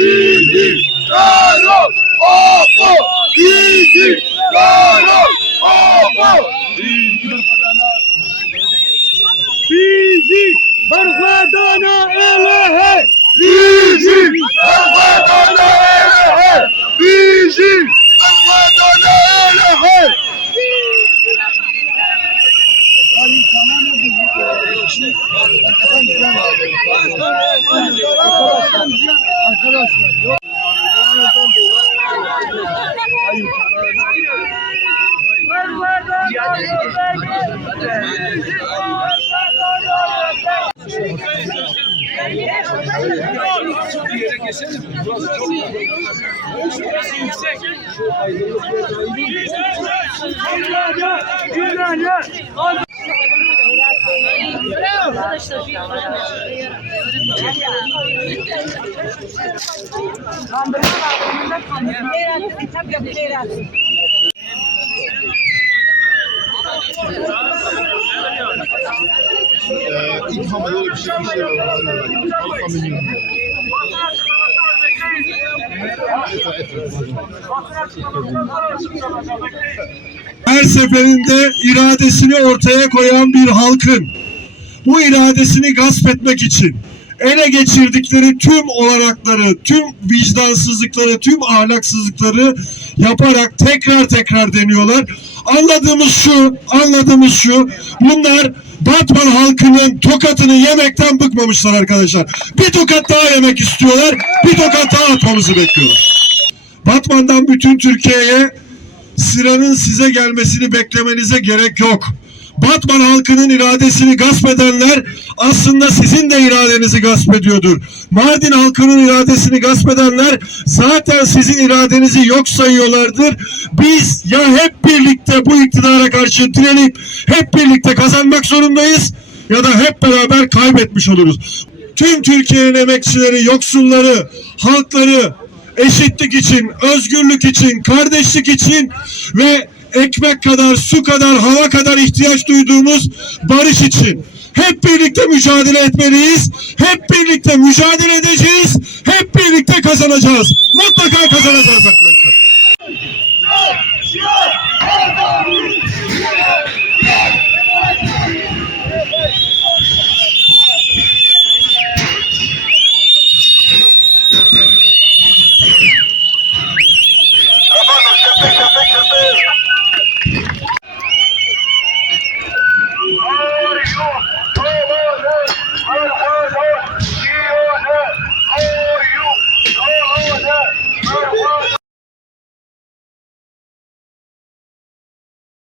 Bizi Karo Opo Bizi Karo Opo Bizi Barhadana Elehe Bizi Kafadana Elehe Bizi Kafadana Elehe ilk hamle öyle bir şey bir şey milyon. her seferinde iradesini ortaya koyan bir halkın bu iradesini gasp etmek için ele geçirdikleri tüm olanakları, tüm vicdansızlıkları, tüm ahlaksızlıkları yaparak tekrar tekrar deniyorlar. Anladığımız şu, anladığımız şu, bunlar Batman halkının tokatını yemekten bıkmamışlar arkadaşlar. Bir tokat daha yemek istiyorlar, bir tokat daha atmamızı bekliyorlar. Batman'dan bütün Türkiye'ye sıranın size gelmesini beklemenize gerek yok. Batman halkının iradesini gasp edenler aslında sizin de iradenizi gasp ediyordur. Mardin halkının iradesini gasp edenler zaten sizin iradenizi yok sayıyorlardır. Biz ya hep birlikte bu iktidara karşı direnip hep birlikte kazanmak zorundayız ya da hep beraber kaybetmiş oluruz. Tüm Türkiye'nin emekçileri, yoksulları, halkları eşitlik için, özgürlük için, kardeşlik için ve ekmek kadar, su kadar, hava kadar ihtiyaç duyduğumuz barış için hep birlikte mücadele etmeliyiz. Hep birlikte mücadele edeceğiz. Hep birlikte kazanacağız. Mutlaka kazanacağız arkadaşlar.